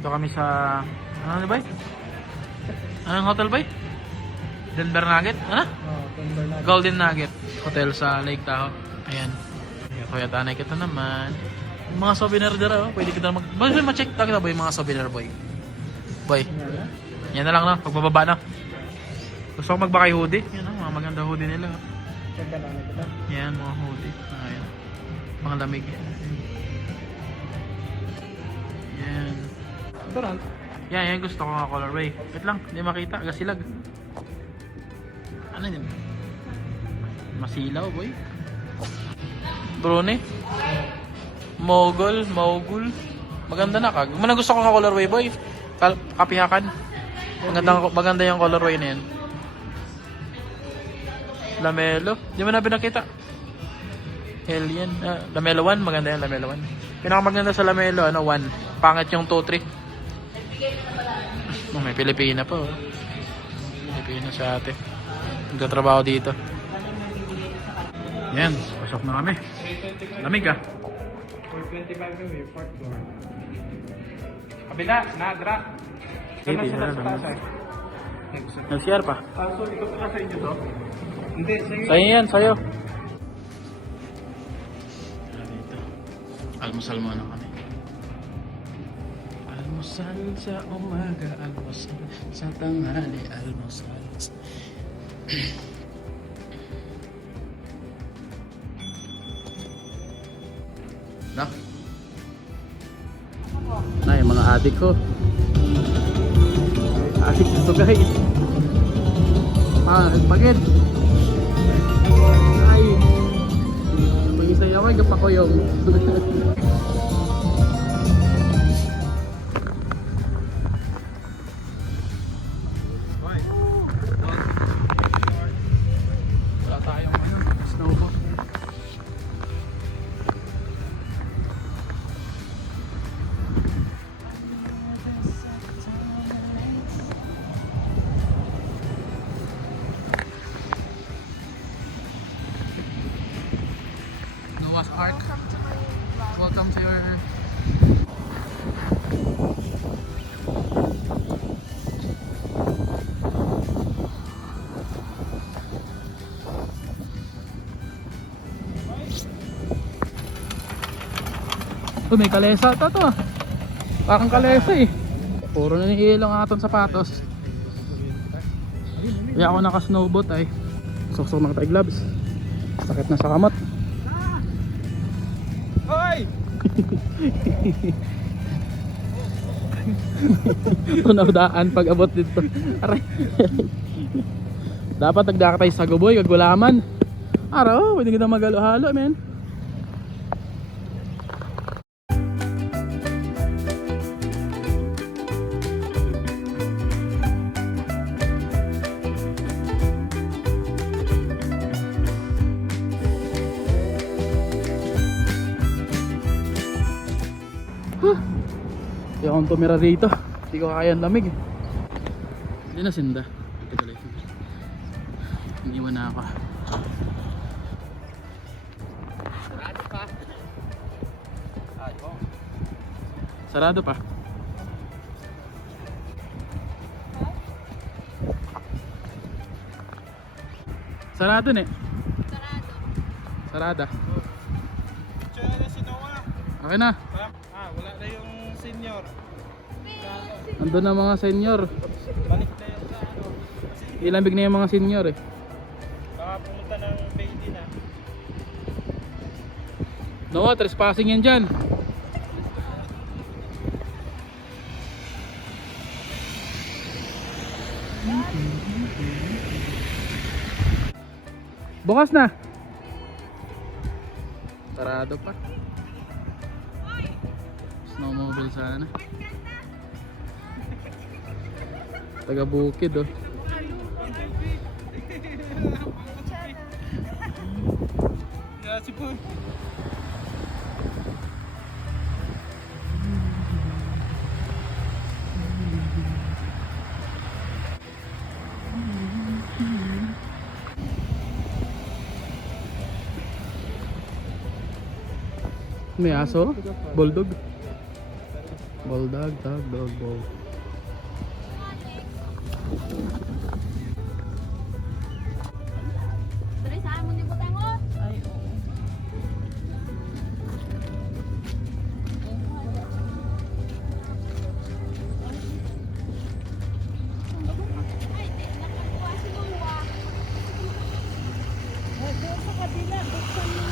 Dito kami sa... Ano ba? Anong hotel ba? Denver Nugget? Ano? Denver Nugget. Golden Nugget Hotel sa Lake Tahoe. Ayan. Kuya Tanay kita naman. Yung mga souvenir dira, oh. Pwede kita ma-check kita ba yung mga souvenir, boy? Boy. Yan na lang na. Pagbababa na. Gusto ko magbakay hoodie. Yan ang mga maganda hoodie nila. Check ka lang kita. Yan, mga hoodie. Ayan. Mga lamig. Yan. Ito rin. Yan gusto ko nga colorway. Wait lang, hindi makita. Gasilag. Ano yun? Masilaw, boy. Brune. Mogul. Maganda na kag. Muna gusto ko nga colorway, boy. Kapihakan. Maganda yung colorway na yan. Lamelo. Di mo na pinakita. Alien. Lamelo 1. Maganda yan, Lamelo 1. Pinakamaganda sa Lamelo, 1. Pangit yung 2-3. May Pilipina pa, oh. Pilipina sa ate. Nagtatrabaho dito. Yan, pasok na kami. Lamig ah. 425 kami, 4th floor. Kabila, nadra. Sana sila sa taas ay. Nag-share pa. So, ito pala sa inyo to? Hindi, sa'yo. Sa'yo yan, sa'yo. Dito. Almusal muna kami. Almusal sa umaga, almusal sa tanghali, almusal. Na? Na, yung mga adik ko. Adik ito guys. Nagpagid. Ay. Mag-isay ako, gapa ko yung. Wala tayong snowboard. Noah's Ark. Welcome to your... Oh, may kalesa ito to. Parang kalesa eh. Puro na niilang atong sapatos. Kaya ako naka-snowboat ay. Sok-sok ng tayo gloves. Sakit na sa kamot. Hoy! Tunawdaan pag abot dito. Aray. Dapat nagdaka tayo sa guboy, kagulaman. Araw, pwede kita magalo-halo, men. Hindi akong tumira rito. Hindi ko kaya ang lamig. Hindi na sinda. Ito tuloy. Iniwan na ako. Sarado pa. Sarado pa. Sarado ne. Sarada. Tsaya na si Noah. Okay na. Wala na yung senior. Nandun na mga senior. Balik na yung sa ano. Ilambig na yung mga senior eh. Baka pumunta ng Bailey na. No, trespassing yan dyan. Bukas na. Sarado pa. Snowmobile sana. Taga bukid oh. Yeah, si Pug. May aso? Bulldog? Bulldog, dog, dog, dog. Dali saan mo ni Butangot? Ay, oo. Ay, di nakakuha si Luwa. Doon sa kabila, buksan mo.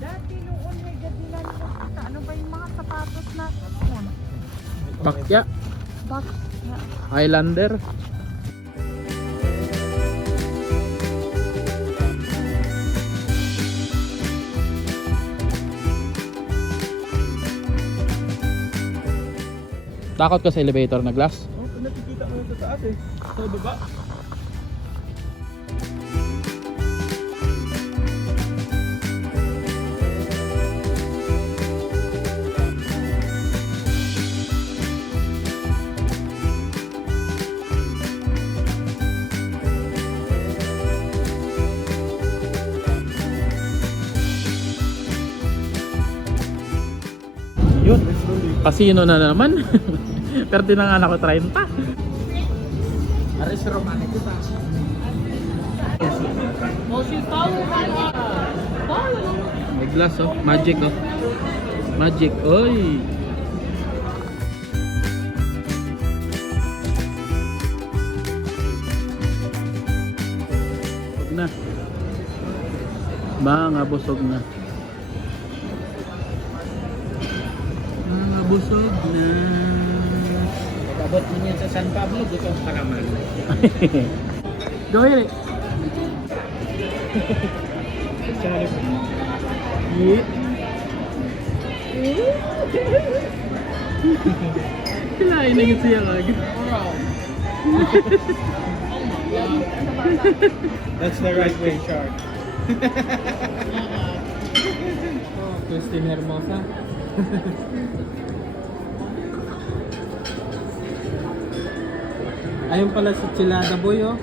Dati noon may gadilan ko. Ano ba yung mga sapatos na noon? Bakya. Bak. Highlander. Takot ka sa elevator na glass? Oh, nakikita mo sa taas eh. Sa baba. Yun. Casino na naman. Pero tinangan ako 30. Aris Romane kita. May glass oh. Magic oh. Magic. Oy. Busog na. Mga busog na. Mga busog na. Abot mo niya sa San Pablo, dito ang Taraman. Go ahead. Yeah. Kailangan na yung siya kag. That's the right way, Shark. Oh, Christine Hermosa. Ayun pala si Chilada Boy, oh.